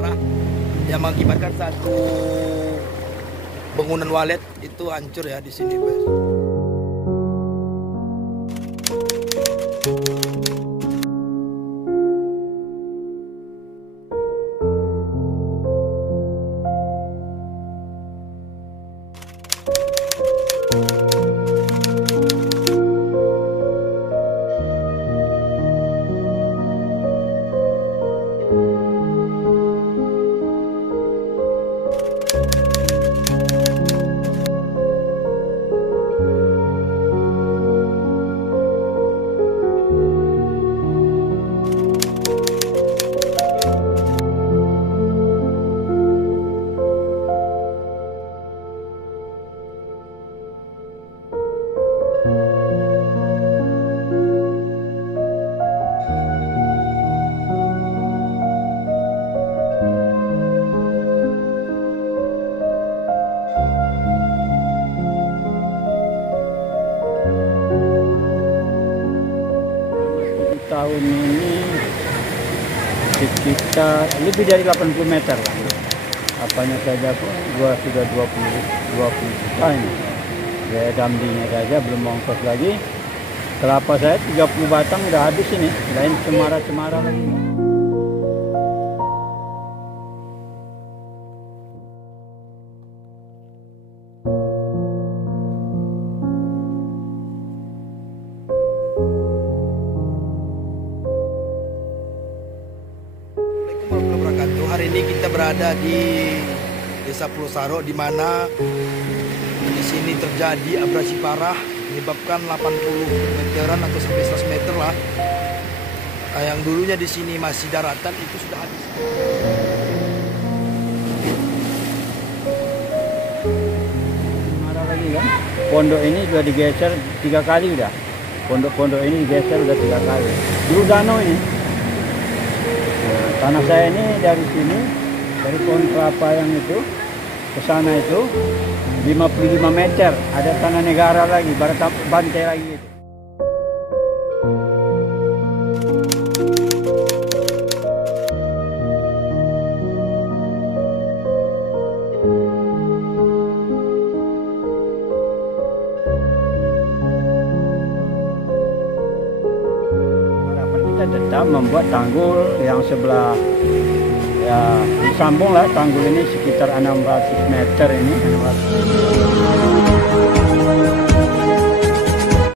parah yang mengakibatkan satu bangunan walet itu hancur ya di sini, guys. Tahun ini sekitar lebih dari 80 meter lah. Apanya saja pun sudah 20 juta ini. Ya dampingnya saja belum ongkos lagi. Kelapa saya 30 batang udah habis ini. Lain cemara-cemara lagi. Hari ini kita berada di Desa Pulau Saro, di mana di sini terjadi abrasi parah menyebabkan 80 meteran atau sampai 100 meter lah. Yang dulunya di sini masih daratan itu sudah habis. Marah lagi kan? Pondok ini sudah digeser 3 kali udah. Pondok-pondok ini digeser udah 3 kali. Dulu danau ini. Tanah saya ini dari sini, dari pohon kelapa yang itu ke sana itu 55 meter. Ada tanah negara lagi, barat bantai lagi itu. Tetap membuat tanggul yang sebelah ya disambung lah tanggul ini sekitar 600 meter ini 600.